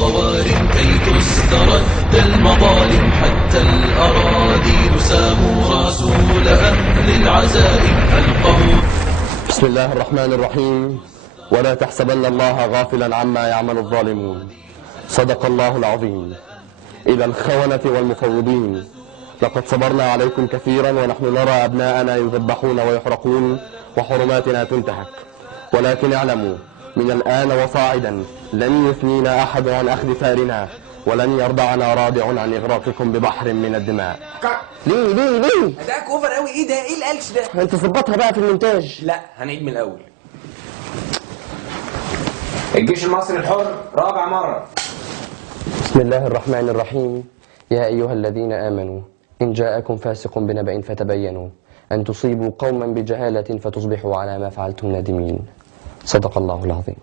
صوارم كي تسترد المظالم حتى الأراضي ساموا رسول أهل العزائم ألقوا. بسم الله الرحمن الرحيم. ولا تحسبن الله غافلا عما يعمل الظالمون. صدق الله العظيم. إلى الخونة والمفوضين، لقد صبرنا عليكم كثيرا ونحن نرى أبناءنا يذبحون ويحرقون وحرماتنا تنتهك، ولكن اعلموا من الآن وصاعدا لن يثنينا أحد عن أخذ ثارنا، ولن يرضعنا رادع عن إغراقكم ببحر من الدماء. ليه اداك اوفر قوي. ايه ده؟ ايه القلش ده؟ انت ظبطها بقى في المونتاج. لا، هنعيد من الاول. الجيش المصري الحر رابع مرة. بسم الله الرحمن الرحيم. يا أيها الذين آمنوا إن جاءكم فاسق بنبأ فتبينوا أن تصيبوا قوما بجهالة فتصبحوا على ما فعلتم نادمين. صدق الله العظيم.